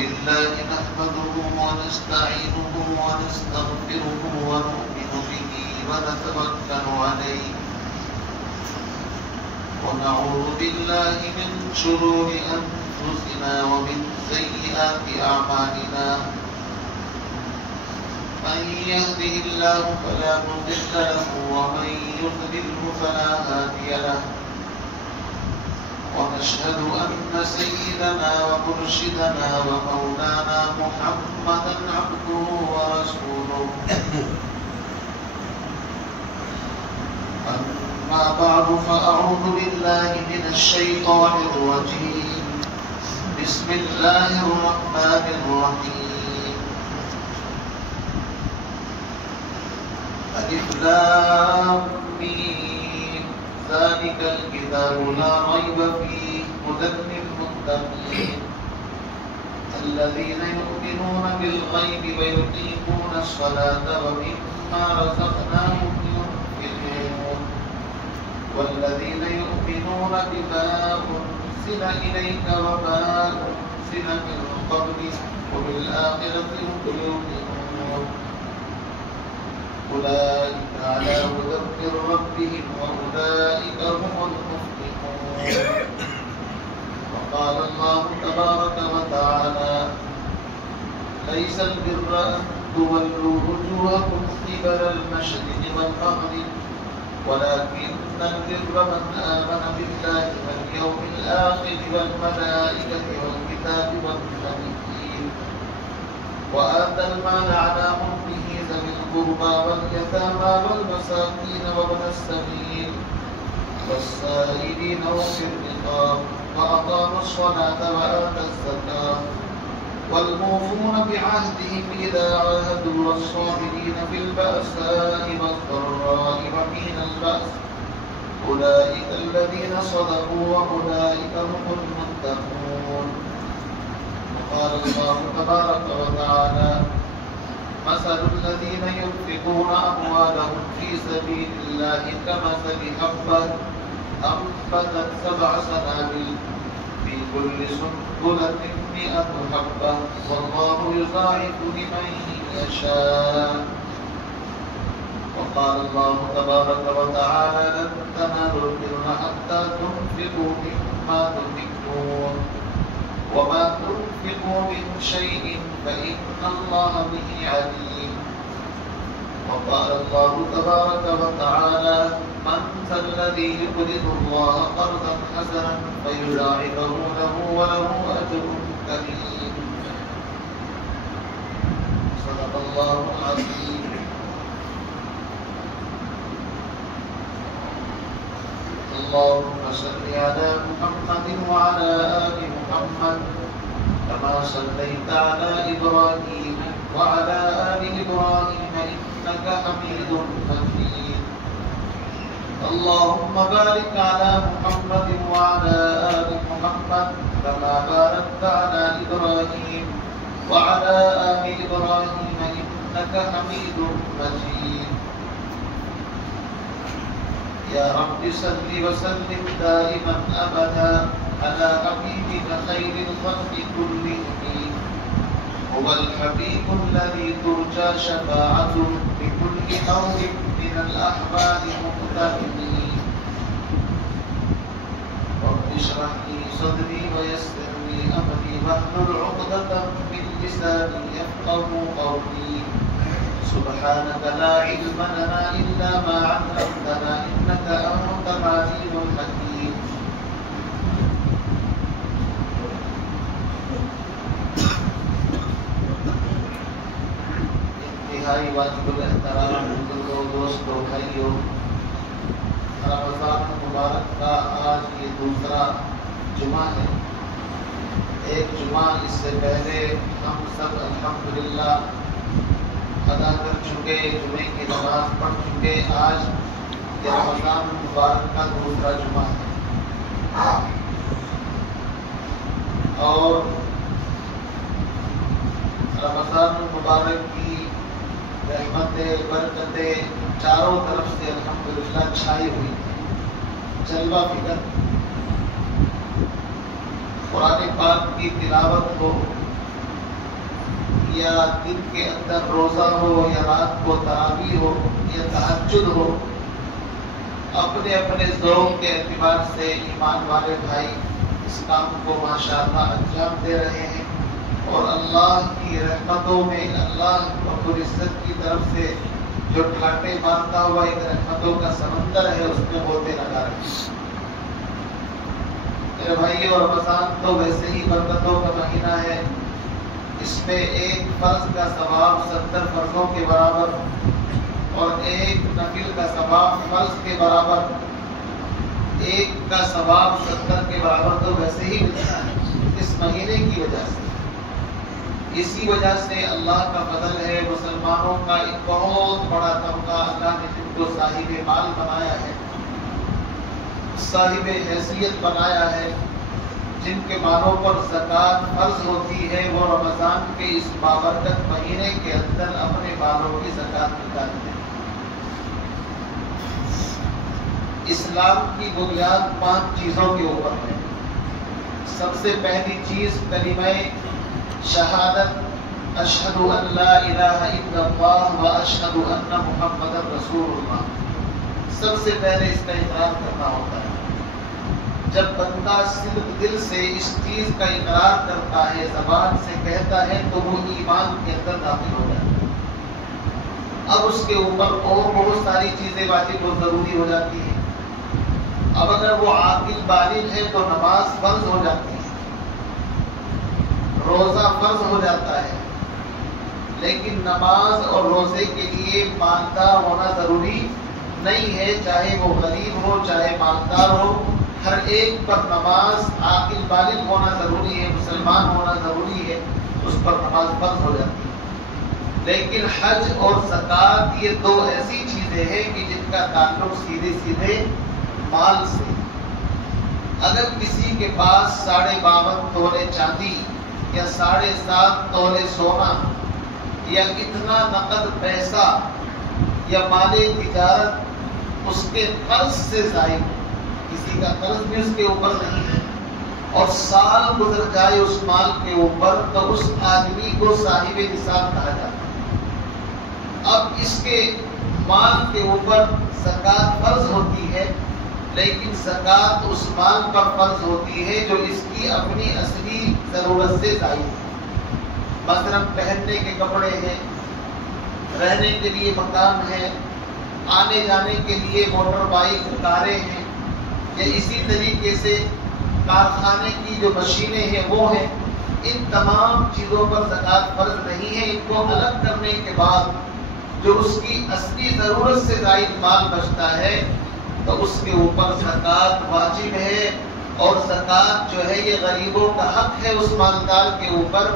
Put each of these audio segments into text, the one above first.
لله نحمده ونستعينه ونستغفره ونؤمن به ونتوكل عليه ونعوذ بالله من شرور أنفسنا ومن سيئات أعمالنا من يهده الله فلا مضل له ومن يضلله فلا هادي له ونشهد أن سيدنا ومرشدنا ومولانا محمدا عبده ورسوله أما بعد فأعوذ بالله من الشيطان الرجيم بسم الله الرحمن الرحيم ألف لام ميم ذلك الكتاب لا ريب فيه هدى للمتقين الذين يؤمنون بالغيب ويقيمون الصلاة ومما رزقناهم ينفقون والذين يؤمنون بما أنزل إليك وما أنزل من قبلك وبالآخرة هم يوقنون أولئك على هدى من ربهم وأولئك هم المفلحون وقال الله تبارك وتعالى ليس البر أن تولوا وجوهكم قبل المشرق والمغرب ولكن البر من آمن بالله واليوم الآخر والملائكة والكتاب والنبيين وآتى المال على حبه ذوي القربى واليتامى والمساكين وابن السبيل والسائلين وفي الرقاب وأقاموا الصلاة وآتوا الزكاة والموفون بعهدهم إذا عاهدوا والصابرين في البأساء والضراء وحين البأس أولئك الذين صدقوا وأولئك هم المتقون وقال الله تبارك وتعالى مثل الذين ينفقون أموالهم في سبيل الله كمثل حبة أنبتت 7 سنابل في كل سنبلة 100 حبة والله يضاعف لمن يشاء وقال الله تبارك وتعالى لن تنالوا البر حتى تنفقوا مما تحبون وما تنفقوا من شيء فإن الله به عليم وقال الله تبارك وتعالى من ذا الذي يقرض الله قرضا حسنا فيضاعفه له وله أجر كريم صدق الله العظيم اللهم صل على محمد وعلى آل محمد كما صليت على إبراهيم وعلى آل إبراهيم إنك حميد مجيد اللهم بارك على محمد وعلى آل محمد كما باركت على إبراهيم وعلى آل إبراهيم إنك حميد مجيد يا رب صل وسلم دائما أبدا على حبيبك خير الخلق كلهم هو الحبيب الذي ترجى شفاعته بكل حول من الأحباب مقتربين رب اشرح لي صدري ويسر لي أمري واحلل عقدة من لساني يفقهوا قولي سبحانك لا علم لنا إلا ما علمتنا إنك أنت العليم الحكيم انتہائی واجب الاحترام بزرگوں دوستوں بھائیوں رمضان مبارک کا آج یہ دوسرا جمعہ ہے ایک جمعہ اس سے پہلے ہم سب الحمدللہ ادا کر چکے جمعے کی نماز پڑھ چکے آج یہ رمضان مبارک کا دوسرا جمعہ ہے اور رمضان مبارک کی رحمتیں برکتیں چاروں طرف سے الحمدللہ چھائی ہوئی جلوہ فکر قرآن پاک کی تلاوت ہو یا دن کے اندر روزہ ہو یا رات کو تراویح ہو یا تہجد ہو، اپنے اپنے ذوق کے اعتبار سے ایمان والے بھائی اس کام کو ماشاءاللہ انجام دے رہے ہیں، اور اللہ کی رحمتوں میں اللہ رب العزت کی طرف سے جو ٹھاٹے مارتا ہوا ایک رحمتوں کا سمندر ہے اس میں غوطے لگا رہے ہیں۔ میرے بھائی، اور رمضان تو ویسے ہی برکتوں کا مہینہ ہے، اس میں ایک فرض کا ثواب 70 فرضوں کے برابر اور ایک نفل کا ثواب فرض کے برابر، ایک کا ثواب 70 کے برابر تو ویسے ہی ملتا ہے اس مہینے کی وجہ سے۔ اسی وجہ سے اللہ کا فضل ہے، مسلمانوں کا ایک بہت بڑا طبقہ اللہ نے جن کو صاحب مال بنایا ہے، صاحب حیثیت بنایا ہے، جن کے مالوں پر زکوٰۃ فرض ہوتی ہے، وہ رمضان کے اس بابرکت مہینے کے اندر اپنے مالوں کی زکوٰۃ نکالتے ہیں۔ اسلام کی بنیاد 5 چیزوں کے اوپر ہے۔ سب سے پہلی چیز کلمہ شہادت، اشہد ان لا الہ الا اللہ و اشہد ان محمد رسول اللہ۔ سب سے پہلے اس کا اقرار کرنا ہوتا ہے۔ جب بندہ صرف دل سے اس چیز کا اقرار کرتا ہے، زبان سے کہتا ہے، تو وہ ایمان کے اندر داخل ہو جاتا ہے۔ اب اس کے اوپر اور بہت ساری چیزیں واجب و ضروری ہو جاتی ہیں۔ اب اگر وہ عاقل بالغ ہے تو نماز فرض ہو جاتی ہے، روزہ فرض ہو جاتا ہے، لیکن نماز اور روزے کے لیے مالدار ہونا ضروری نہیں ہے، چاہے وہ غریب ہو چاہے مالدار ہو، ہر ایک پر نماز عاقل بالغ ہونا ضروری ہے، مسلمان ہونا ضروری ہے، اس پر نماز فرض ہو جاتی ہے۔ لیکن حج اور زکوٰۃ یہ 2 ایسی چیزیں ہیں کہ جن کا تعلق سیدھے مال سے۔ اگر کسی کے پاس 52.5 تولے چاندی یا 7.5 تولے سونا یا اتنا نقد پیسہ یا مال تجارت اس کے قرض سے زائد، کسی کا قرض بھی اس کے اوپر نہیں ہے، اور سال گزر جائے اس مال کے اوپر، تو اس آدمی کو صاحب نصاب کہا جاتا ہے۔ اب اس کے مال کے اوپر زکوٰۃ فرض ہوتی ہے، لیکن زکوٰۃ اس مال پر فرض ہوتی ہے جو اس کی اپنی اصلی ضرورت سے زائد ہے۔ مثلاً پہننے کے کپڑے ہیں، رہنے کے لیے مکان ہے، آنے جانے کے لیے موٹر بائک کاریں ہیں، یا اسی طریقے سے کارخانے کی جو مشینیں ہیں وہ ہیں، ان تمام چیزوں پر زکوٰۃ فرض نہیں ہے۔ ان کو الگ کرنے کے بعد جو اس کی اصلی ضرورت سے زائد مال بچتا ہے تو اس کے اوپر زکوٰۃ واجب ہے، اور زکوٰۃ جو ہے یہ غریبوں کا حق ہے اس مالدار کے اوپر۔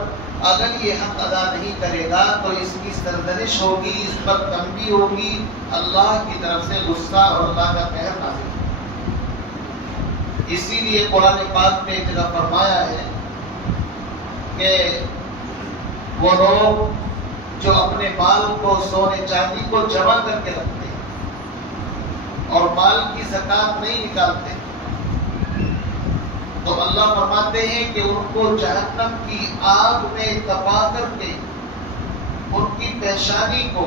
اگر یہ حق ادا نہیں کرے گا تو اس کی سرزنش ہوگی، اس پر تنبیہ ہوگی، اللہ کی طرف سے غصہ اور اللہ کا قہر نازل ہوگا۔ اسی لیے قرآن پاک میں ایک جگہ فرمایا ہے کہ وہ لوگ جو اپنے مال کو، سونے چاندی کو جمع کر کے رکھتے ہیں اور مال کی زکوٰۃ نہیں نکالتے، تو اللہ فرماتے ہیں کہ ان کو جہنم کی آگ میں تپا کر کے ان کی پیشانی کو،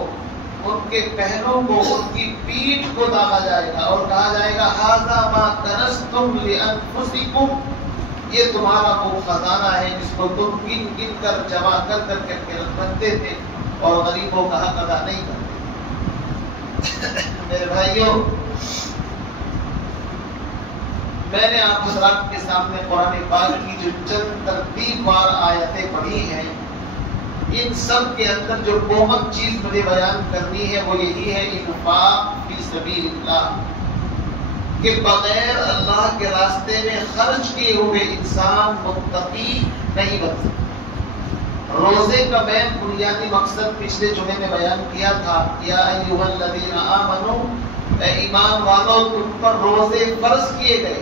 ان کے پہنوں کو، ان کی پیٹھ کو داغا جائے گا اور کہا جائے گا ھذا ما کنزتم لانفسکم، یہ تمہارا وہ خزانہ ہے جس کو تم گن گن کر جمع کر کر کے رکھتے تھے اور غریبوں کا حق ادا نہیں کرتے۔ میرے بھائیوں، میں نے آپ حضرات کے سامنے قرآن پاک کی جو چند ترتیب وار آیتیں پڑھی ہیں، ان سب کے اندر جو کومن چیز مجھے بیان کرنی ہے وہ یہی ہے، انفاق فی سبیل اللہ، کہ بغیر اللہ کے راستے میں خرچ کیے ہوئے انسان متقی نہیں بن سکتا۔ روزے کا میں بنیادی مقصد پچھلے جمعے میں بیان کیا تھا، یا ایھا الذین آمنوا، اے ایمان والو تم پر روزے فرض کیے گئے،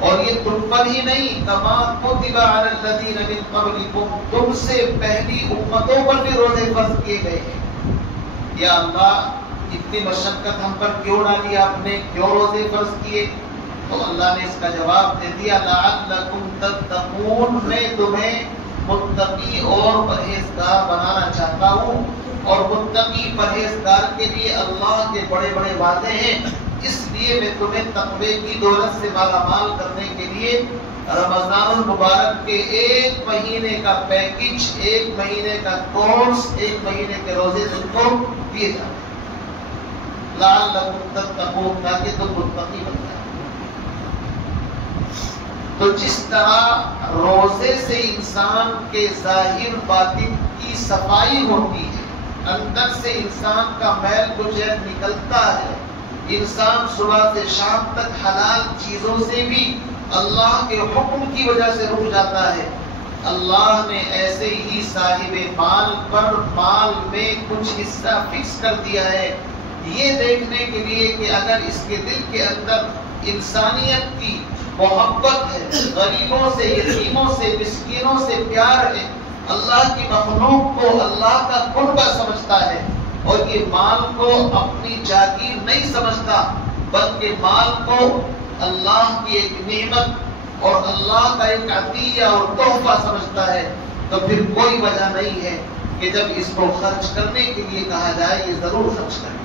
اور یہ تم پر ہی نہیں، کما کتب علی الذین من قبلکم، تم سے پہلی امتوں پر بھی روزے فرض کیے گئے ہیں۔ یا اللہ اتنی مشقت ہم پر کیوں ڈالی آپ نے، کیوں روزے فرض کیے؟ تو اللہ نے اس کا جواب دے دیا لعلکم تتقون، میں تمہیں متقی اور پرہیزگار بنانا چاہتا ہوں، اور متقی پرہیزگار کے لیے اللہ کے بڑے بڑے وعدے ہیں، اس لیے میں تمہیں تقوی کی دولت سے مالا مال کرنے کے لیے رمضان المبارک کے 1 مہینے کا پیکج، 1 مہینے کا کورس، 1 مہینے کے روزے تم کو دیے جاتے ہیں لعلکم تتقون، تاکہ تم متقی بن جائیں۔ تو جس طرح روزے سے انسان کے ظاہر باطن کی صفائی ہوتی ہے، اندر سے انسان کا میل کچیل نکلتا ہے، انسان صبح سے شام تک حلال چیزوں سے بھی اللہ کے حکم کی وجہ سے رک جاتا ہے، اللہ نے ایسے ہی صاحب مال پر مال میں کچھ حصہ فکس کر دیا ہے، یہ دیکھنے کے لیے کہ اگر اس کے دل کے اندر انسانیت کی محبت ہے، غریبوں سے، یتیموں سے، مسکینوں سے پیار ہے، اللہ کی مخلوق کو اللہ کا قربہ سمجھتا ہے، اور یہ مال کو اپنی جاگیر نہیں سمجھتا بلکہ مال کو اللہ کی ایک نعمت اور اللہ کا ایک عطیہ اور تحفہ سمجھتا ہے، تو پھر کوئی وجہ نہیں ہے کہ جب اس کو خرچ کرنے کے لیے کہا جائے یہ ضرور خرچ کریں۔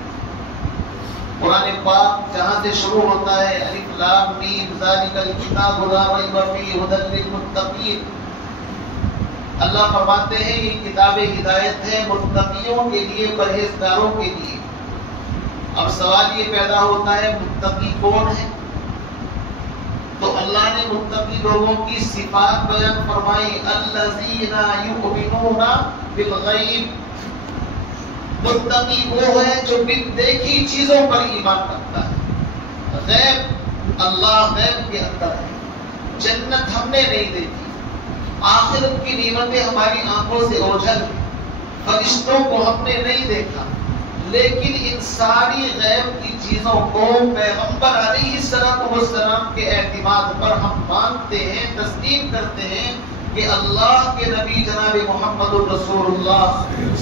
قرآن پاک جہاں سے شروع ہوتا ہے الف لام میم ذالک الکتاب لا ریب فیہ ھدی للمتقین، اللہ فرماتے ہیں یہ کتاب ہدایت ہے متقیوں کے لیے، پرہیزگاروں کے لیے۔ اب سوال یہ پیدا ہوتا ہے متقی کون ہے؟ تو اللہ نے متقی لوگوں کی صفات بیان فرمائی، الذین یؤمنون بالغیب، متقی وہ ہے جو بن دیکھی چیزوں پر ایمان رکھتا ہے۔ غیب، اللہ غیب کے اندر ہے، جنت ہم نے نہیں دیکھی، آخرت کی نعمتیں ہماری آنکھوں سے اوجھل ہیں، فرشتوں کو ہم نے نہیں دیکھا، لیکن ان ساری غیب کی چیزوں کو پیغمبر علیہ السلام کے اعتماد پر ہم مانتے ہیں، تسلیم کرتے ہیں کہ اللہ کے نبی جناب محمد رسول اللہ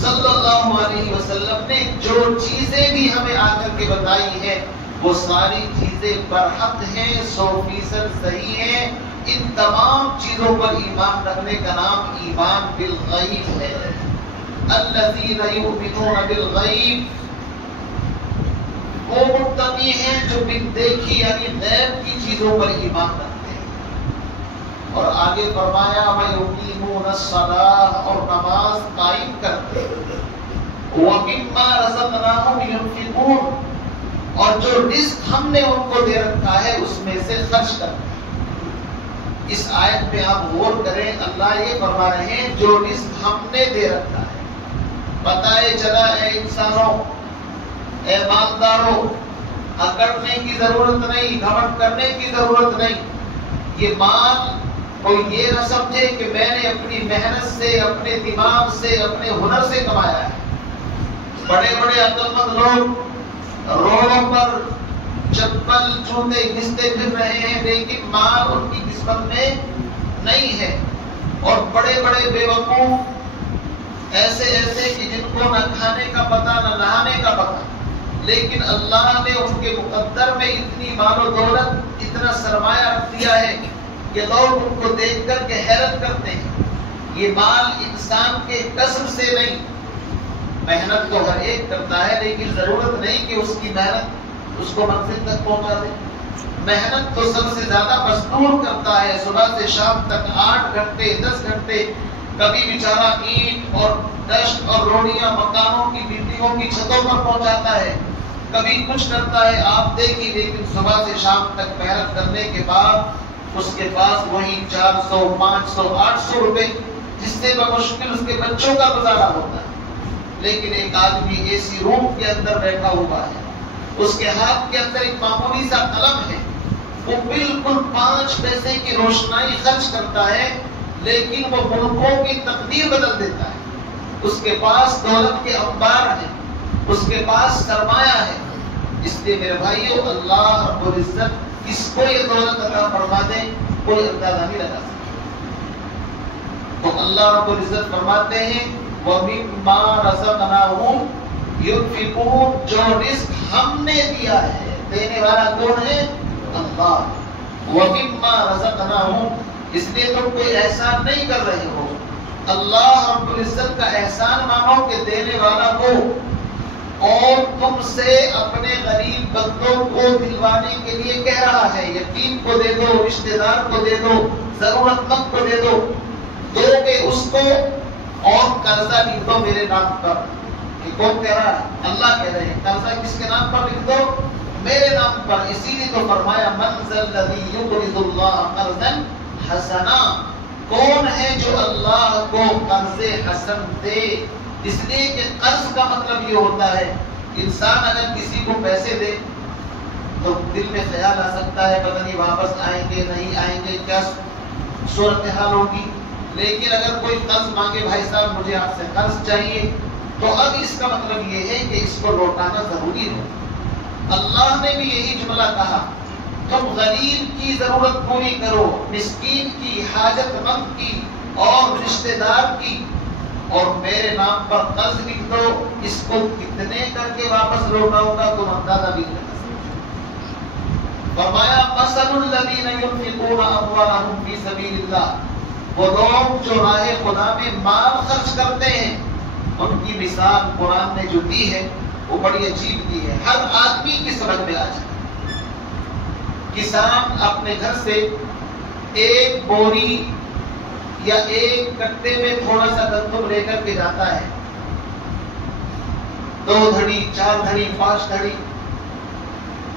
صلی اللہ علیہ وسلم نے جو چیزیں بھی ہمیں آ کر کے بتائی ہیں وہ ساری چیزیں برحق ہیں، 100% صحیح ہیں۔ ان تمام چیزوں پر ایمان رکھنے کا نام ایمان بالغیب ہے۔ الذین یؤمنون بالغیب، وہ متقی ہیں جو بن دیکھی یعنی غیب کی چیزوں پر ایمان رکھتے ہیں۔ اور آگے فرمایا وَيُقِيمُونَ الصَّلَاةَ، اور نماز قائم کرتے ہیں، وَمِمَّا رَزَقْنَاهُمْ يُنْفِقُونَ، اور جو رزق ہم نے ان کو دے رکھا ہے اس میں سے خرچ کرتے ہیں۔ اس آیت میں آپ غور کریں، اللہ یہ فرما رہے ہیں جو رزق ہم نے دے رکھا ہے، بتائے چلا اے انسانوں، اے مالداروں، اکڑنے کی ضرورت نہیں، گھمنڈ کرنے کی ضرورت نہیں۔ یہ مال کوئی یہ نہ سمجھے کہ میں نے اپنی محنت سے، اپنے دماغ سے، اپنے ہنر سے کمایا ہے۔ بڑے بڑے عقل مند لوگ روڈوں پر چپل جوتے گھستے پھر رہے ہیں لیکن مال ان کی قسمت میں نہیں ہے، اور بڑے بڑے بے وقوف ایسے کہ جن کو نہ کھانے کا پتہ نہ نہانے کا پتہ، لیکن اللہ نے ان کے مقدر میں اتنی مال و دولت، اتنا سرمایہ رکھ دیا ہے کہ لوگ ان کو دیکھ کر کے حیرت کرتے ہیں۔ یہ مال انسان کے کسب سے نہیں، محنت تو ہر ایک کرتا ہے لیکن ضرورت نہیں کہ اس کی محنت اس کو منزل تک پہنچا دے۔ محنت تو سب سے زیادہ مزدور کرتا ہے، صبح سے شام تک 8 گھنٹے 10 گھنٹے، کبھی بیچارہ اینٹ اور دشت اور روڑیاں مکانوں کی بلڈنگوں کی چھتوں پر پہنچاتا ہے، کبھی کچھ کرتا ہے آپ دیکھیے، لیکن صبح سے شام تک محنت کرنے کے بعد اس کے پاس وہی 400 500 800 روپے جس سے بمشکل اس کے بچوں کا گزارا ہوتا ہے۔ لیکن ایک آدمی اے سی روم کے اندر بیٹھا ہوا ہے، اس کے ہاتھ کے اندر ایک معمولی سا قلم ہے، وہ بالکل 5 پیسے کی روشنائی خرچ کرتا ہے لیکن وہ ملکوں کی تقدیر بدل دیتا ہے۔ اس کے پاس دولت کے انبار ہیں، اس کے پاس سرمایہ ہے۔ اس لیے میرے بھائیو، اللہ رب العزت کس کو یہ دولت عطا فرما دے کوئی اندازہ نہیں لگا سکتا۔ تو اللہ رب العزت فرماتے ہیں وَمِمَّا رَزَقْنَاهُمْ يُنْفِقُونَ، جو رزق ہم نے دیا ہے، دینے والا کون ہے؟ اللہ۔ وَمِمَّا رَزَقْنَاهُمْ، اس لیے تم کوئی احسان نہیں کر رہے ہو، اللہ رب العزت کا احسان مانو کہ دینے والا وہ، اور تم سے اپنے غریب بندوں کو دلوانے کے لیے کہہ رہا ہے یتیم کو دے دو، رشتہ دار کو دے دو، ضرورت مند کو دے دو، دو کہ اس کو، اور قرضہ لکھ دو میرے نام پر۔ یہ کون کہہ رہا ہے؟ اللہ کہہ رہے ہیں قرضہ کس کے نام پر لکھ دو؟ میرے نام پر۔ اسی لیے تو فرمایا من ذا الذی یقرض اللہ قرضا حسنا، کون ہے جو اللہ کو قرض حسن دے؟ اس لیے کہ قرض کا مطلب یہ ہوتا ہے انسان اگر کسی کو پیسے دے تو دل میں خیال آ سکتا ہے پتہ نہیں واپس آئیں گے نہیں آئیں گے، کیا صورتحال ہوگی، لیکن اگر کوئی قرض مانگے بھائی صاحب مجھے آپ سے قرض چاہیے، تو اب اس کا مطلب یہ ہے کہ اس کو لوٹانا ضروری ہے۔ اللہ نے بھی یہی جملہ کہا، تم غریب کی ضرورت پوری کرو، مسکین کی، حاجت مند کی اور رشتہ دار کی، اور میرے نام پر قرض لکھ دو، اس کو کتنے کر کے واپس لوٹاؤں گا تم اندازہ بھی کر سکتے۔ فرمایا مثل الذین ينفقون اموالهم فی سبیل اللہ، وہ لوگ جو راہ خدا میں مال خرچ کرتے ہیں، ان کی مثال قرآن نے جو دی ہے وہ بڑی عجیب دی ہے، ہر آدمی کی سمجھ میں آ جائے۔ کسان اپنے گھر سے ایک بوری یا ایک کٹے میں تھوڑا سا گندم لے کر کے جاتا ہے، 2 دھڑی 4 دھڑی 5 دھڑی،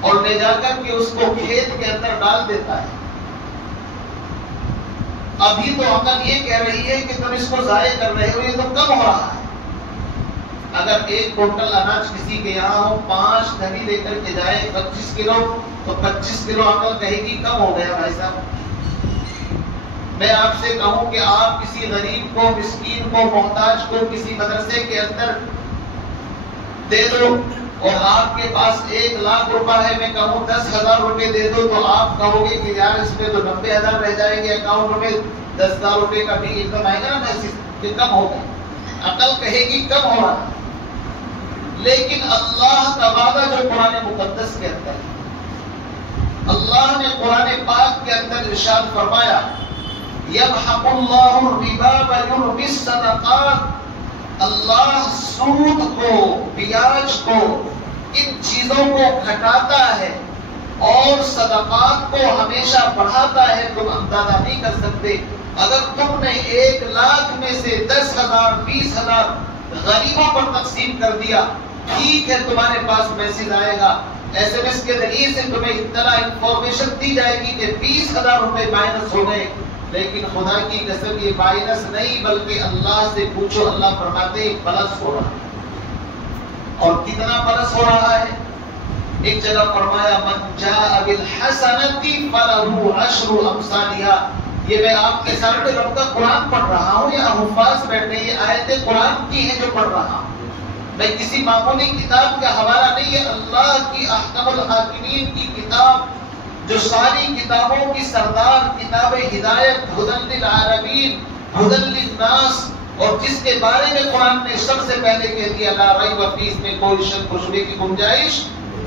اور لے جا کر کے اس کو کھیت کے اندر ڈال دیتا ہے۔ ابھی تو عقل یہ کہہ رہی ہے کہ تم اس کو ضائع کر رہے ہو، یہ تو کم ہو رہا ہے۔ اگر 1 کوئنٹل اناج کسی کے یہاں ہو، 5 دھڑی لے کر کے جائے 25 کلو، تو 25 کلو عقل کہے گی کم ہو گیا بھائی صاحب۔ میں آپ سے کہوں کہ آپ کسی غریب کو، مسکین کو، محتاج کو کسی مدرسے کے اندر دے دو، اور آپ کے پاس 1 لاکھ روپے ہے، میں کہوں 10,000 روپے دے دو، تو آپ کہو گے کہ یار اس میں تو 90,000 رہ جائیں گے اکاؤنٹ میں، 10,000 روپے کا بھی انکم آئے گا نا محسوس کہ کم ہو گیا۔ عقل کہے گی کم ہو رہا ہے، لیکن اللہ کا وعدہ جو قرآن مقدس کے اندر ہے، اللہ نے قرآن پاک کے اندر ارشاد فرمایا یمحق اللہ الربا ویربی الصدقات، اللہ سود کو، بیاج کو، ان چیزوں کو گھٹاتا ہے اور صدقات کو ہمیشہ بڑھاتا ہے۔ تم اندازہ نہیں کر سکتے، اگر تم نے 1 لاکھ میں سے 10,000 20,000 غریبوں پر تقسیم کر دیا، ٹھیک ہے تمہارے پاس میسج آئے گا، SMS کے ذریعے سے تمہیں اطلاع انفارمیشن دی جائے گی کہ 20,000 روپے مائنس ہو گئے، لیکن خدا کی قسم یہ مائنس نہیں بلکہ اللہ سے پوچھو، اللہ فرماتے ہیں پلس ہو رہا ہے۔ اور کتنا پلس ہو رہا ہے؟ ایک جگہ فرمایا من جاء بالحسنۃ فلہ عشر امثالها۔ یہ میں آپ کے سامنے رب کا قرآن پڑھ رہا ہوں، یہ حفاظ بیٹھے، یہ آیتیں قرآن کی ہیں جو پڑھ رہا ہوں، میں کسی معمولی کتاب کا حوالہ نہیں ہے، اللہ کی احکم الحاکمین کی کتاب جو ساری کتابوں کی سردار، کتاب ہدایت، ہدی للعالمین، ہدی للناس، اور جس کے بارے میں قرآن نے سب سے پہلے کہہ دیا لا ریب فیہ، اس میں کوئی شک و شبہ کی گنجائش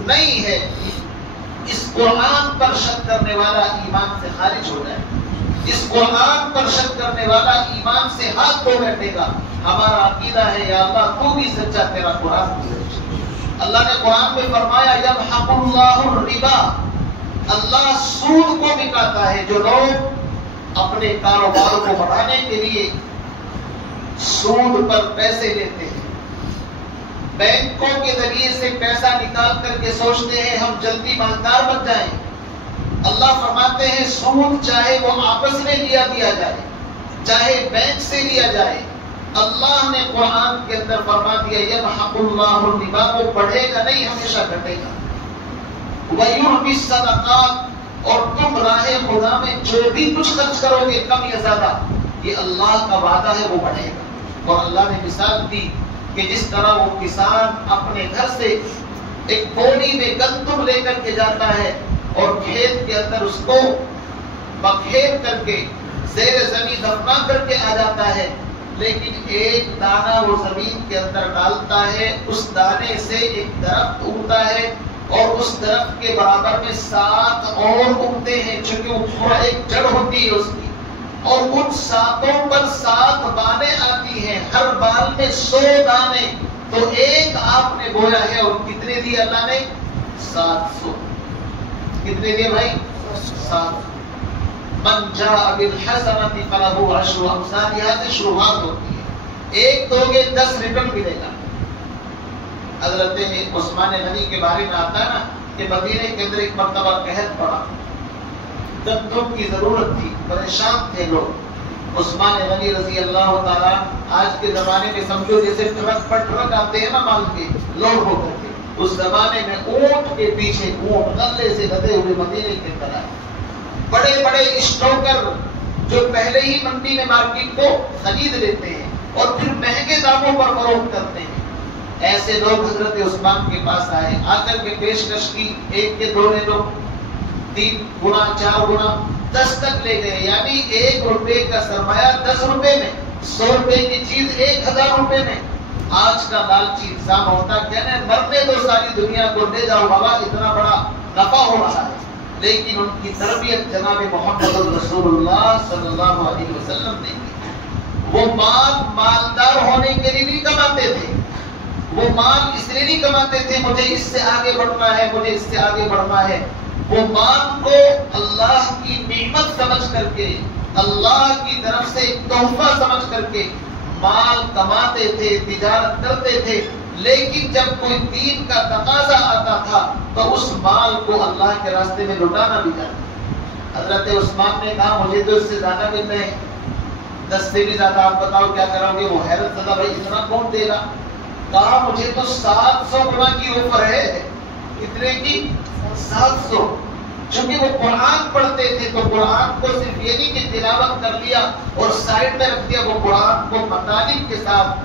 نہیں ہے۔ اس قرآن پر شک کرنے والا ایمان سے خارج ہو جائے، اس قرآن پر شک کرنے والا ایمان سے ہاتھ دھو بیٹھے گا۔ ہمارا عقیدہ ہے یا اللہ تو بھی سچا، تیرا قرآن بھی سچا۔ اللہ نے قرآن میں فرمایا یمحق اللہ الربا، اللہ سود کو مٹاتا ہے۔ جو لوگ اپنے کاروبار کو بڑھانے کے لیے سود پر پیسے لیتے ہیں، بینکوں کے ذریعے سے پیسہ نکال کر کے سوچتے ہیں ہم جلدی مالدار بن جائیں، اللہ فرماتے ہیں سود چاہے وہ آپس میں لیا دیا جائے، چاہے بینک سے لیا جائے، اللہ نے قرآن کے اندر فرما دیا یمحق اللہ الربا، کو بڑھے گا نہیں، ہمیشہ گھٹے گا۔ وَيُرْبِي الصَّدَقَاتِ، اور تم راہ خدا میں جو بھی کچھ خرچ کرو گے کم یا زیادہ، یہ اللہ کا وعدہ ہے وہ بڑھے گا۔ اور اللہ نے مثال دی کہ جس طرح وہ کسان اپنے گھر سے ایک بوری میں گندم لے کر کے جاتا ہے اور کھیت کے اندر اس کو بکھیر کر کے زیر زمین دفنا کر کے آ جاتا ہے، لیکن ایک دانہ وہ زمین کے اندر ڈالتا ہے، اس دانے سے ایک درخت اگتا ہے، اور اس درخت کے برابر میں 7 اور اگتے ہیں، چونکہ وہ پورا ایک جڑ ہوتی ہے اس کی، اور ان 7 پر 7 بالیں آتی ہیں، ہر بال میں 100 دانے، تو ایک آپ نے بویا ہے اور کتنے دیے اللہ نے؟ 700۔ کتنے دیے بھائی؟ 700۔ من جاء بالحسنۃ فلہ عشر امثالها سے شروعات ہوتی ہے، ایک دو گے 10 ریٹرن ملے گا۔ حضرت عثمان غنی کے بارے میں آتا ہے نا کہ مدینے کے اندر ایک مرتبہ قحط پڑا، گندم کی ضرورت تھی، پریشان تھے لوگ۔ عثمان غنی رضی اللہ تعالیٰ، آج کے زمانے میں سمجھو جیسے ٹرک پر ٹرک آتے ہیں نا مال کے لوڈ ہو کر کے، اس زمانے میں اونٹ کے پیچھے اونٹ غلے سے لدے ہوئے مدینے کے اندر آئے۔ بڑے بڑے اسٹوکر جو پہلے ہی منڈی میں مارکیٹ کو خرید لیتے ہیں اور پھر مہنگے داموں پر فروخت کرتے ہیں، ایسے لوگ حضرت عثمان کے پاس آئے، آ کر کے پیشکش کی، ایک کے 2 لے لو، 3 گنا 4 گنا 10 تک لے گئے، یعنی 1 روپے کا سرمایہ 10 روپے میں، 100 روپے کی چیز 1000 روپے میں۔ آج کا لالچی انسان ہوتا کہنے مرنے دو ساری دنیا کو، لے جاؤ بابا، اتنا بڑا نفع ہو رہا ہے۔ لیکن ان کی تربیت جناب محمد رسول اللہ صلی اللہ علیہ وسلم نے کی۔ وہ مالدار ہونے کے لیے نہیں کماتے تھے، وہ مال اس لیے نہیں کماتے تھے مجھے اس سے آگے بڑھنا ہے، مجھے اس سے آگے بڑھنا ہے، وہ مال کو اللہ کی نعمت سمجھ کر کے، اللہ کی طرف سے ایک تحفہ سمجھ کر کے مال کماتے تھے، تجارت کرتے تھے۔ لیکن جب کوئی دین کا تقاضا آتا تھا تو اس مال کو اللہ کے راستے میں لٹانا بھی جاتا۔ حضرت عثمان نے کہا مجھے تو اس سے زیادہ مل رہے ہیں، 10 سے بھی زیادہ، آپ بتاؤ کیا کرو گے؟ وہ حیرت زدہ، بھائی اتنا کون دے گا؟ کہا مجھے تو 700 گنا کی آفر ہے۔ کتنے کی؟ 700۔ چونکہ وہ قرآن پڑھتے تھے تو قرآن کو صرف یہ نہیں کہ تلاوت کر لیا اور سائڈ میں رکھ دیا، وہ قرآن کو مطالب کے ساتھ،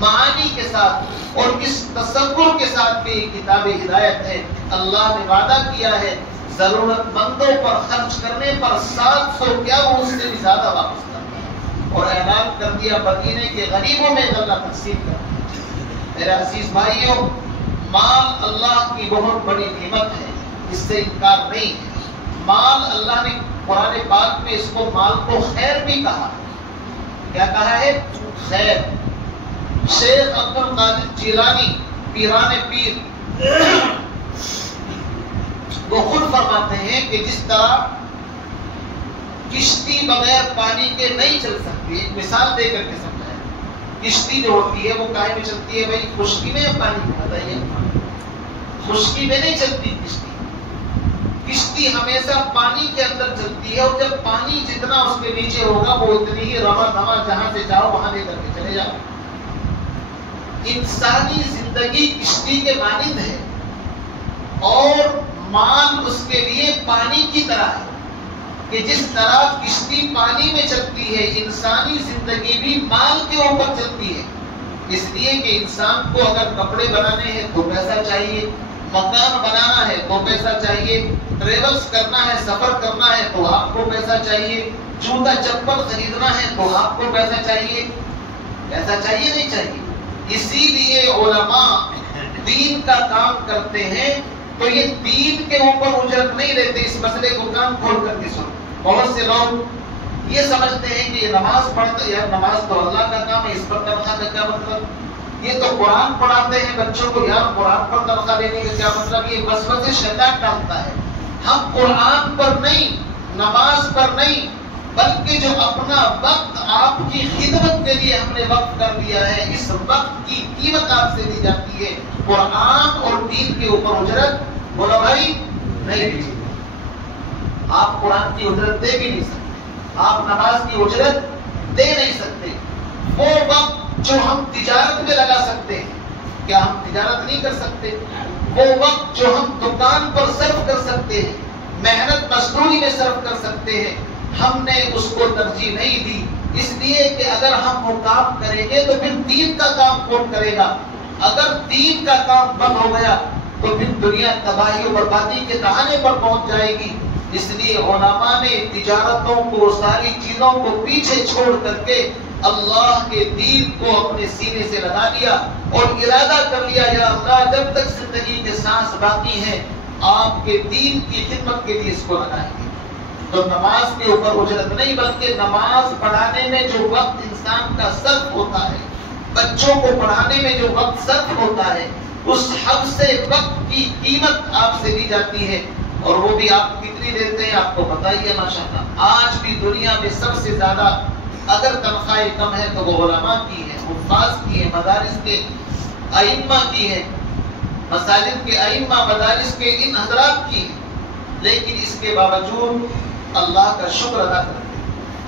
معانی کے ساتھ اور اس تصور کے ساتھ کہ یہ کتاب ہدایت ہے، اللہ نے وعدہ کیا ہے ضرورت مندوں پر خرچ کرنے پر 700 کیا وہ اس سے بھی زیادہ واپس کرتا ہے، اور اعلان کر دیا مدینے کے غریبوں میں غلہ تقسیم کر۔ میرے عزیز بھائیوں، مال اللہ کی بہت بڑی نعمت ہے، اس سے انکار نہیں ہے۔ مال اللہ نے قرآن پاک میں اس کو مال کو خیر بھی کہا۔ کیا کہا ہے؟ خیر۔ شیخ عبد القادر جیلانی پیران پیر وہ خود فرماتے ہیں کہ جس طرح کشتی بغیر پانی کے نہیں چل سکتی، ایک مثال دے کر کے سمجھائیں، کشتی جو ہوتی ہے وہ کاہے میں چلتی ہے بھائی؟ خشکی میں یا پانی میں؟ بتائیے، خشکی میں نہیں چلتی کشتی، کشتی ہمیشہ پانی کے اندر چلتی ہے، اور جب پانی جتنا اس کے نیچے ہوگا وہ اتنی ہی رواں رواں جہاں سے چاہو وہاں لے کر کے چلے جاؤ۔ انسانی زندگی کشتی کے مانند ہے اور مال اس کے لیے پانی کی طرح ہے، کہ جس طرح کشتی پانی میں چلتی ہے انسانی زندگی بھی مال کے اوپر چلتی ہے۔ اس لیے کہ انسان کو اگر کپڑے بنانے ہیں تو پیسہ چاہیے، مکان بنانا ہے تو پیسہ چاہیے، ٹریولز کرنا ہے، سفر کرنا ہے تو آپ کو پیسہ چاہیے، جوتا چپل خریدنا ہے تو آپ کو پیسہ چاہیے، پیسہ چاہیے نہیں چاہیے؟ اسی لیے علماء دین کا کام کرتے ہیں تو یہ دین کے اوپر اجرت نہیں لیتے۔ اس مسئلے کو کان کھول کر کے سنو۔ بہت سے لوگ یہ سمجھتے ہیں کہ یہ نماز پڑھتے، یار نماز تو اللہ کا کام ہے، اس پر تنخواہ کا کیا مطلب؟ یہ تو قرآن پڑھاتے ہیں بچوں کو، یار قرآن پر تنخواہ لینے کا کیا مطلب؟ یہ وسوسے شیطان ڈالتا ہے۔ ہم قرآن پر نہیں، نماز پر نہیں، بلکہ جو اپنا وقت آپ کی خدمت کے لیے ہم نے وقف کر دیا ہے، اس وقت کی قیمت آپ سے دی جاتی ہے۔ قرآن اور دین کے اوپر اجرت بولا بھائی نہیں دی۔ آپ قرآن کی اجرت دے بھی نہیں سکتے، آپ نماز کی اجرت دے نہیں سکتے۔ وہ وقت جو ہم تجارت میں لگا سکتے ہیں، کیا ہم تجارت نہیں کر سکتے؟ وہ وقت جو ہم دکان پر صرف کر سکتے ہیں، محنت مزدوری میں صرف کر سکتے ہیں، ہم نے اس کو ترجیح نہیں دی، اس لیے کہ اگر ہم وہ کام کریں گے تو پھر دین کا کام کون کرے گا؟ اگر دین کا کام بند ہو گیا تو پھر دنیا تباہی و بربادی کے دہانے پر پہنچ جائے گی۔ اس لیے علماء نے تجارتوں کو، ساری چیزوں کو پیچھے چھوڑ کر کے اللہ کے دین کو اپنے سینے سے لگا لیا اور ارادہ کر لیا یا اللہ جب تک زندگی کے سانس باقی ہیں آپ کے دین کی خدمت کے لیے اس کو لگائیں گے. تو نماز کے اوپر اجرت نہیں بلکہ نماز پڑھانے میں جو وقت انسان کا صرف ہوتا ہے، بچوں کو پڑھانے میں جو وقت صرف ہوتا ہے، اس حد سے وقت کی قیمت آپ سے لی جاتی ہے. اور وہ بھی آپ کتنی دیتے ہیں آپ کو پتہ ہی ہے ماشاءاللہ. آج بھی دنیا میں سب سے زیادہ اگر تنخواہیں کم ہے تو وہ علماء کی ہے، حفاظ کی ہے، مدارس کے ائمہ کی ہے، مساجد کے ائمہ، مدارس کے ان حضرات کی ہے. لیکن اس کے باوجود اللہ کا شکر ادا کرتے ہیں.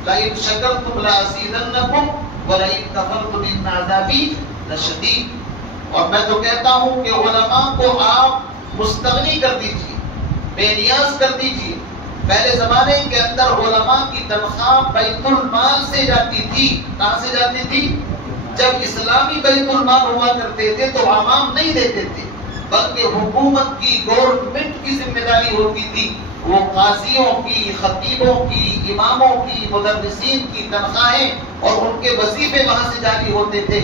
لَئِن شَكَرْتُمْ لَأَزِيدَنَّكُمْ وَلَئِن كَفَرْتُمْ إِنَّ عَذَابِي لَشَدِيدٌ. اور میں تو کہتا ہوں کہ علماء کو آپ مستغنی کر دیجیے، بے نیاز کر دیجیے. پہلے زمانے کے اندر علماء کی تنخواہ بیت المال سے جاتی تھی. کہاں سے جاتی تھی؟ جب اسلامی بیت المال ہوا کرتے تھے تو عوام نہیں دیتے تھے بلکہ حکومت کی، گورنمنٹ کی ذمہ داری ہوتی تھی. وہ قاضیوں کی، خطیبوں کی، اماموں کی، مدرسین کی تنخواہیں اور ان کے وظیفے وہاں سے جاری ہوتے تھے.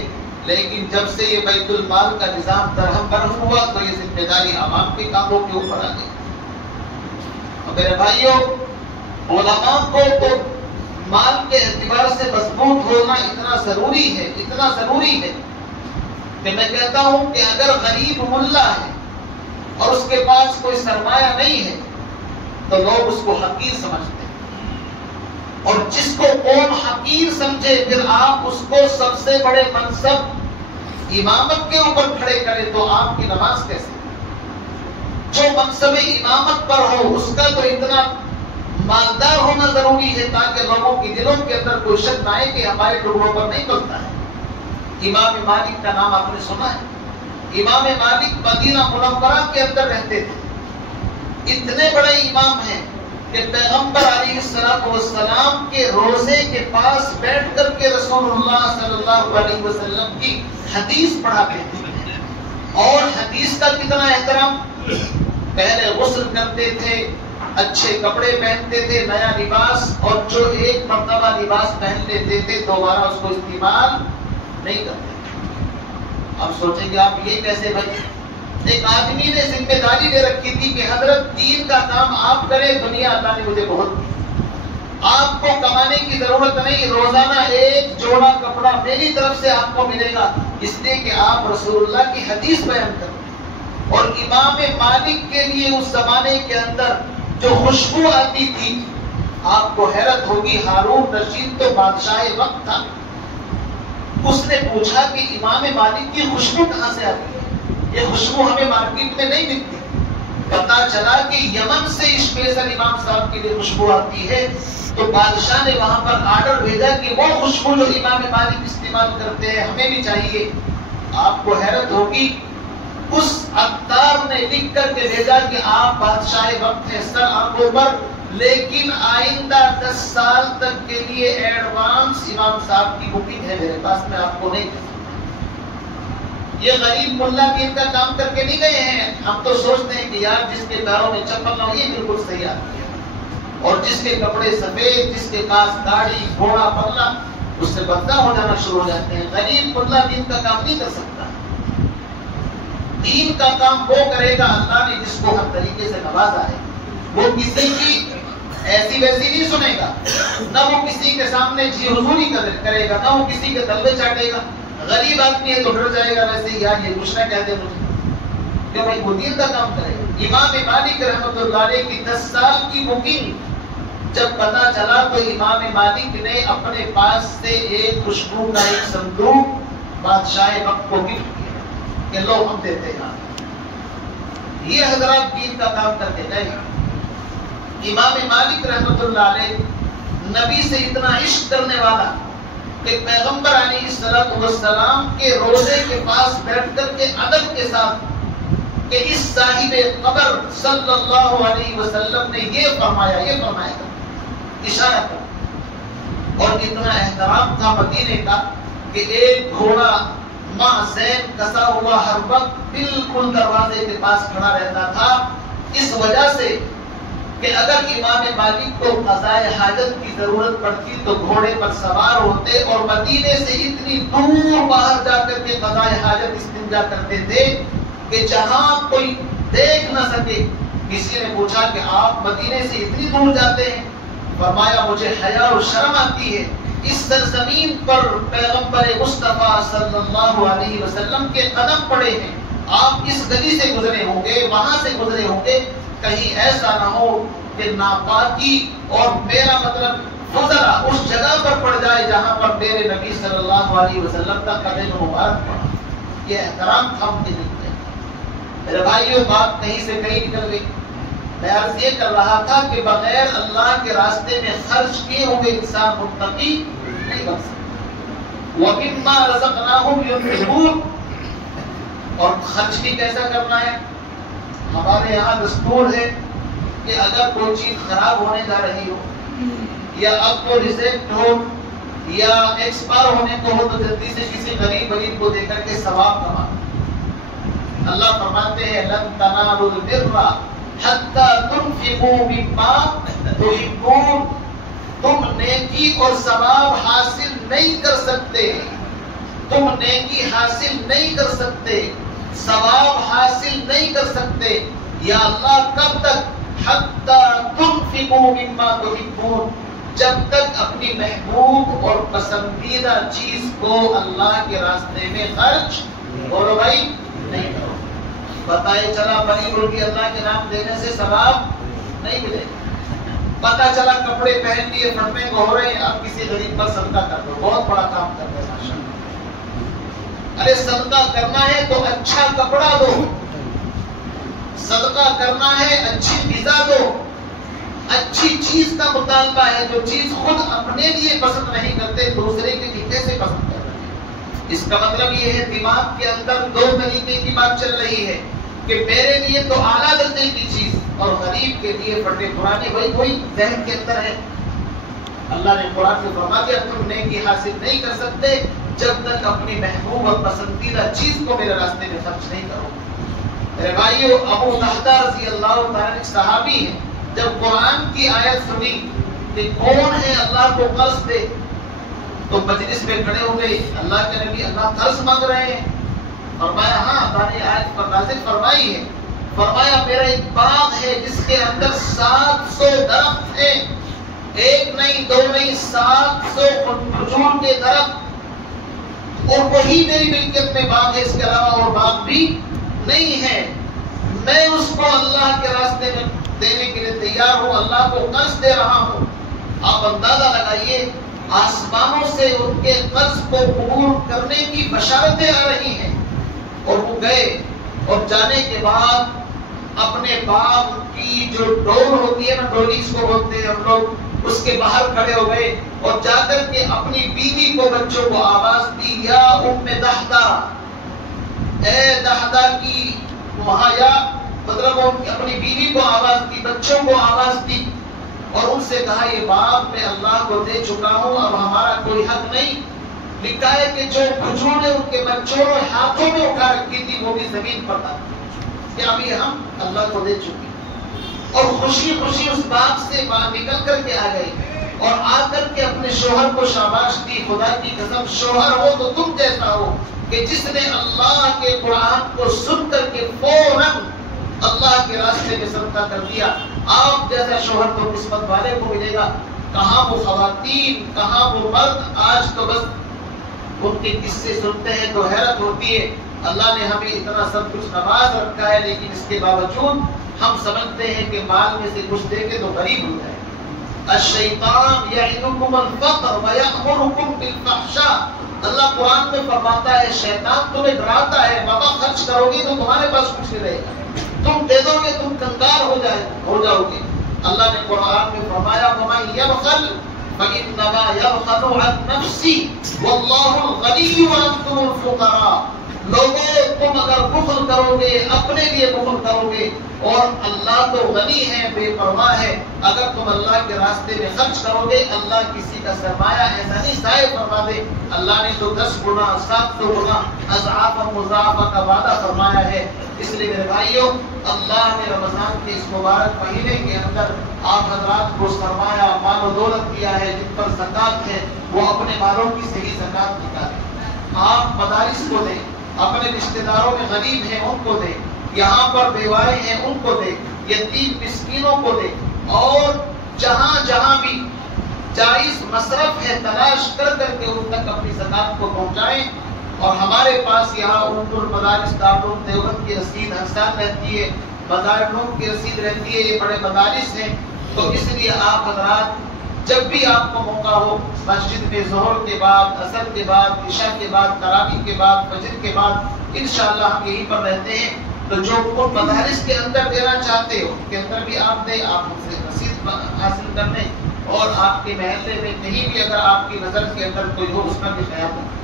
لیکن جب سے یہ بیت المال کا نظام درہم برہم ہوا تو یہ ذمہ داری عوام کے کاموں کے اوپر آ گئی. میرے بھائیوں، علماء کو تو مال کے اعتبار سے مضبوط ہونا اتنا ضروری ہے، اتنا ضروری ہے کہ میں کہتا ہوں کہ اگر غریب ملا ہے اور اس کے پاس کوئی سرمایہ نہیں ہے تو لوگ اس کو حقیر سمجھتے ہیں. اور جس کو قوم حقیر سمجھے پھر آپ اس کو سب سے بڑے منصب امامت کے اوپر کھڑے کریں تو آپ کی نماز کیسے؟ جو منصب امامت پر ہو اس کا تو اتنا مالدار ہونا ضروری ہے تاکہ لوگوں کے دلوں کے اندر کوئی شک نہ آئے کہ ہمارے ٹکڑوں پر نہیں چلتا ہے. امام مالک کا نام آپ نے سنا ہے. امام مالک مدینہ منورہ کے اندر رہتے تھے. اتنے بڑے امام ہیں کہ پیغمبر علیہ السلام کے روزے کے پاس بیٹھ کر کے رسول اللہ صلی اللہ علیہ وسلم کی حدیث پڑھا کرتے تھے. اور حدیث کا کتنا احترام! پہلے غسل کرتے تھے، اچھے کپڑے پہنتے تھے، نیا لباس، اور جو ایک مرتبہ لباس پہن لیتے تھے دوبارہ اس کو استعمال نہیں کرتے تھے. اب سوچیں گے آپ یہ کیسے بھائی؟ ایک آدمی نے ذمہ داری دے رکھی تھی کہ حضرت دین کا کام آپ کریں، دنیا اللہ نے مجھے بہت دی، آپ کو کمانے کی ضرورت نہیں، روزانہ ایک جوڑا کپڑا میری طرف سے آپ کو ملے گا اس لیے کہ آپ رسول اللہ کی حدیث بیان کریں. اور امام مالک کے لیے اس زمانے کے اندر جو خوشبو آتی تھی آپ کو حیرت ہوگی. ہارون رشید تو بادشاہ وقت تھا. اس نے پوچھا کہ امام مالک کی خوشبو کہاں سے آتی ہے؟ یہ خوشبو ہمیں مارکیٹ میں نہیں ملتی. پتا چلا کہ یمن سے اسپیشل امام صاحب کے لیے خوشبو آتی ہے. تو بادشاہ نے وہاں پر آرڈر بھیجا کہ وہ خوشبو جو امام مالک استعمال کرتے ہیں ہمیں بھی چاہیے. آپ کو حیرت ہوگی اس عطار نے لکھ کر کے بھیجا کہ آپ بادشاہ وقت ہیں سر آنکھوں پر، لیکن آئندہ 10 سال تک کے لیے ایڈوانس امام صاحب کی بکنگ ہے میرے پاس، میں آپ کو نہیں دے سکتا. یہ غریب ملا بھی ان کا کام کر کے نہیں گئے ہیں. ہم تو سوچتے ہیں کہ یار جس کے پیروں میں چپل نہ ہو یہ بالکل صحیح آتی ہے، اور جس کے کپڑے سفید، جس کے پاس داڑھی، گھوڑا پگلا، اس سے بدنام ہو جانا شروع ہو جاتے ہیں. غریب ملا بھی ان کا کام نہیں کر سکتا. دین کا کام وہ کرے گا اللہ نے جس کو ہر طریقے سے نوازا ہے. وہ کسی کی ایسی ویسی نہیں سنے گا، نہ وہ کسی کے سامنے جی حضوری کرے گا، نہ وہ کسی کے تلوے چاٹے گا. غریب آدمی ہے تو ڈر جائے گا ویسے یار یہ کچھ نہ کہہ دے مجھے، کہ بھائی وہ دین کا کام کرے گا. امام مالک رحمۃ اللہ علیہ کی 10 سال کی بکنگ جب پتا چلا تو امام مالک نے اپنے پاس سے ایک خوشبو کا ایک صندوق بادشاہ وقت کو گفٹ کیا کہ لو ہم دیتے ہیں. یہ حضرات دین کا کام کرتے گئے. امام مالک رحمۃ اللہ علیہ نبی سے اتنا عشق کرنے والا کہ پیغمبر علیہ السلام کے روزے کے پاس بیٹھ کر کے ادب کے ساتھ کہ اس صاحب قبر صلی اللہ علیہ وسلم نے یہ فرمایا اشارہ کر. اور اتنا احترام تھا مدینے کا کہ ایک گھوڑا ماں زین کسا ہوا ہر وقت بالکل دروازے کے پاس کھڑا رہتا تھا، اس وجہ سے کہ اگر امام مالک کو قضائے حاجت کی ضرورت پڑتی تو گھوڑے پر سوار ہوتے اور مدینے سے اتنی دور باہر جا کر کے قضائے حاجت استنجا کرتے تھے کہ جہاں کوئی دیکھ نہ سکے. کسی نے پوچھا کہ آپ مدینے سے اتنی دور جاتے ہیں؟ فرمایا مجھے حیا اور شرم آتی ہے. اس سرزمین پر پیغمبر مصطفیٰ صلی اللہ علیہ وسلم کے قدم پڑے ہیں. آپ اس گلی سے گزرے ہوں گے, وہاں سے گزرے ہوں گے, کہیں ایسا نہ ہو کہ ناپاکی اور میرا مطلب فضلہ اس جگہ پر پڑ جائے جہاں پر میرے نبی صلی اللہ علیہ وسلم کا قدم مبارک پڑا. یہ احترام تھا ان کے دل میں. میرے بھائیوں بات کہیں سے کہیں نکل گئی. میں عرض یہ کر رہا تھا کہ بغیر اللہ کے راستے میں خرچ کیے ہوں گے انسان متقی نہیں بن سکتا. وَمِمَّا رَزَقْنَاهُمْ يُنْفِقُونَ. اور خرچ بھی کیسا کرنا ہے؟ ہمارے یہاں دستور ہے کہ اگر کوئی چیز خراب ہونے جا رہی ہو یا اب کو ریزیکٹ ہو یا ایکسپائر ہونے کو ہو تو جلدی سے کسی غریب کو دے کر کے ثواب کما. اللہ فرماتے ہیں لن تنالوا البر حتى تنفقوا مما تحبون. تم نیکی اور ثواب حاصل نہیں کر سکتے, تم نیکی حاصل نہیں کر سکتے, ثواب حاصل نہیں کر سکتے یا اللہ کب تک؟ حتی تنفقوا مما تحبون, جب تک اپنی محبوب اور پسندیدہ چیز کو اللہ کے راستے میں خرچ کرو بھائی نہیں کرو. بتائے چلا بڑی روٹی اللہ کے نام دینے سے ثواب نہیں ملے. پتا چلا کپڑے پہن لیے پھٹنے کو ہو رہے ہیں, اب کسی غریب پر صدقہ کر دو, بہت بڑا کام کر رہے ہیں ماشاءاللہ. ارے صدقہ کرنا ہے تو اچھا کپڑا دو, صدقہ کرنا ہے اچھی غذا دو, اچھی چیز کا مطالبہ ہے. جو چیز خود اپنے لیے پسند نہیں کرتے دوسرے کے لیے کیسے پسند کر رہے ہیں؟ اس کا مطلب یہ ہے دماغ کے اندر دو طریقے کی بات چل رہی ہے کہ میرے لیے تو اعلیٰ درجے کی چیز اور غریب کے لیے پھٹے پرانے. وہی ذہن کے اندر ہے. اللہ نے قرآن میں فرما دیا تم نیکی حاصل نہیں کر سکتے جب تک اپنی محبوب اور پسندیدہ چیز کو میرے راستے میں خرچ نہیں کرو. میرے بھائیو, ابو دحدہ رضی اللہ تعالیٰ صحابی ہیں, جب قرآن کی آیت سنی کہ کون ہے اللہ کو قرض دے تو مجلس میں کھڑے ہو گئے. اللہ کے نبی اللہ قرض مانگ رہے ہیں. فرمایا ہاں اللہ نے آیت پر نازل فرمائی ہے. فرمایا میرا ایک باغ ہے جس کے اندر 700 درخت ہیں, ایک نہیں دو نہیں 700 کھجور کے درخت, اور وہی میری ملکیت میں باغ ہے, اس کے علاوہ اور باغ بھی نہیں ہے. میں اس کو اللہ کے راستے میں دینے کے لیے تیار ہوں, اللہ کو قرض دے رہا ہوں. آپ اندازہ لگائیے آسمانوں سے ان کے قرض کو قبول کرنے کی بشارتیں آ رہی ہیں. اور وہ گئے اور جانے کے بعد اپنے باغ کی جو ڈور ہوتی ہے نا, ڈوری اس کو بولتے ہیں ہم لوگ, اس کے باہر کھڑے ہو گئے اور جا کر کے اپنی بیوی کو بچوں کو آواز دی, یا ام دحدہ, اے دحدہ کی وہاں, یا مطلب اپنی بیوی کو آواز دی, بچوں کو آواز دی اور ان سے کہا یہ باغ میں اللہ کو دے چکا ہوں, اب ہمارا کوئی حق نہیں. لکھا ہے کہ جو کھجور نے ان کے بچوں نے ہاتھوں میں اٹھا رکھی تھی وہ بھی زمین پر تھا کہ ابھی ہم اللہ کو دے چکے. اور خوشی خوشی اس باغ سے باہر نکل کر کے آ گئی اور آ کر کے اپنے شوہر کو شاباش دی. خدا کی قسم شوہر ہو تو تم جیسا ہو کہ جس نے اللہ کے قرآن کو سن کر کے فوراً اللہ کے راستے میں صدقہ کر دیا. آپ جیسا شوہر تو قسمت والے کو ملے گا. کہاں وہ خواتین, کہاں وہ مرد, آج تو بس ان کے قصے سنتے ہیں تو حیرت ہوتی ہے. اللہ نے ہمیں اتنا سب کچھ نواز رکھا ہے, لیکن اس کے باوجود ہم سمجھتے ہیں کہ مال میں سے کچھ دے کے تو غریب ہو جائے. الشیطان یعدکم الفقر ویأمرکم بالفحشاء. اللہ قرآن میں فرماتا ہے شیطان تمہیں ڈراتا ہے, بابا خرچ کرو گی تو تمہارے پاس کچھ نہیں رہے گا, تم دے دو گے تم کنگار ہو جاؤ گے. اللہ نے قرآن میں فرمایا ومن یبخل فإنما يبخل عن نفسه والله الغني وأنتم الفقراء. لوگوں تم اگر بخل کرو گے، اپنے لیے بخل کرو گے، اور اللہ تو غنی ہے، بے پرواہ ہے، اگر تم اللہ کے راستے میں خرچ کرو گے، اللہ کسی کا سرمایہ ایسا نہیں ضائع فرما دے۔ اللہ نے تو 10 گنا 700 گنا اضعاف مضاعفہ کا وعدہ فرمایا ہے۔ اس لیے میرے بھائیوں، اللہ نے رمضان کے اس مبارک مہینے کے اندر آپ حضرات کو سرمایہ مال و دولت دیا ہے، جن پر زکوٰۃ ہے وہ اپنے مالوں کی صحیح زکوٰۃ نکالیں۔ آپ مدارس کو دیں، اپنے رشتہ داروں میں غریب ہیں ان کو دیں، یہاں پر بیوائے ہیں ان کو دیں، یتیم مسکینوں کو دیں، اور جہاں جہاں بھی جائز مصرف ہے تلاش کر کر کے ان تک اپنی زکوٰۃ کو پہنچائیں۔ اور ہمارے پاس یہاں اردو المدارس دارالعلوم دیوبند کی رسید ہر سال رہتی ہے، دارالعلوم کی رسید رہتی ہے، یہ بڑے مدارس ہیں، تو اس لیے آپ حضرات جب بھی آپ کو موقع ہو، مسجد میں ظہر کے بعد، عصر کے بعد، عشاء کے بعد، تراویح کے بعد، فجر کے بعد، انشاءاللہ ہم یہیں پر رہتے ہیں، تو جو ان مدارس کے اندر دینا چاہتے ہو ان کے اندر بھی آپ دیں، آپ ان سے رسید حاصل کر لیں، اور آپ کے محلے میں کہیں بھی اگر آپ کی نظر کے اندر کوئی ہو اس کا بھی خیال رکھیں۔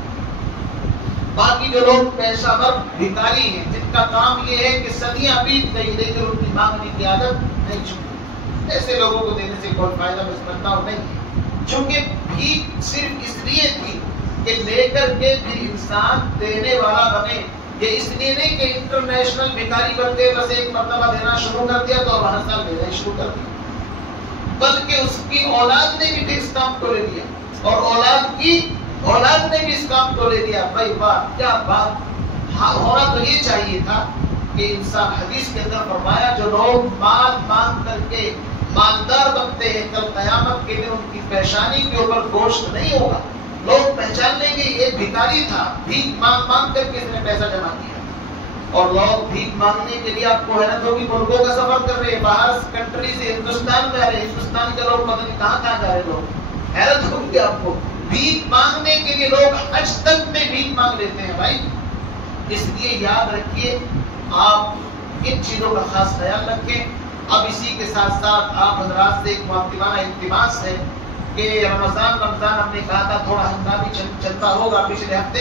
باقی جو لوگ پیشہ ور بھکاری ہیں، جن کا کام یہ ہے کہ صدیاں بیت گئی لیکن ان کی مانگنے کی عادت نہیں چھوٹی، ایسے لوگوں کو دینے سے کوئی فائدہ میں سمجھتا ہوں نہیں، چونکہ بھیک صرف اس لیے تھی کہ لے کر کے پھر انسان دینے والا بنے، یہ اس لیے نہیں کہ انٹرنیشنل بھکاری بن گئے، بس ایک مرتبہ دینا شروع کر دیا تو اب ہر سال دینا شروع کر دیا، بلکہ اس کی اولاد نے بھی اس کام کو لے لیا، اور اولاد نے بھی اس کام کو لے لیا۔ بھائی واہ کیا بات، ہونا تو یہ چاہیے تھا کہ انسان، حدیث کے اندر فرمایا جو لوگ مال مانگ کر کے مالدار بنتے ہیں، کل قیامت کے دن ان کی پیشانی کے اوپر گوشت نہیں ہوگا، لوگ پہچان لیں گے یہ بھکاری تھا، بھیک مانگ مانگ کر کے اس نے پیسہ جمع کیا۔ اور لوگ بھیک مانگنے کے لیے آپ کو حیرت ہوگی، ملکوں کا سفر کر رہے ہیں، باہر کنٹری سے ہندوستان میں آ رہے ہیں، ہندوستان کے لوگ پتہ نہیں کہاں کہاں جا رہے لوگ، حیرت ہوگی آپ کو، بھیک مانگنے کے لیے لوگ حج تک میں بھیک مانگ لیتے ہیں بھائی۔ اس لیے یاد رکھیے، آپ ان چیزوں کا خاص خیال رکھیں۔ اب اسی کے ساتھ ساتھ آپ حضرات سے ایک معتمانہ التماس ہے کہ رمضان ہم نے کہا تھا تھوڑا ہنگامی چلتا ہوگا، پچھلے ہفتے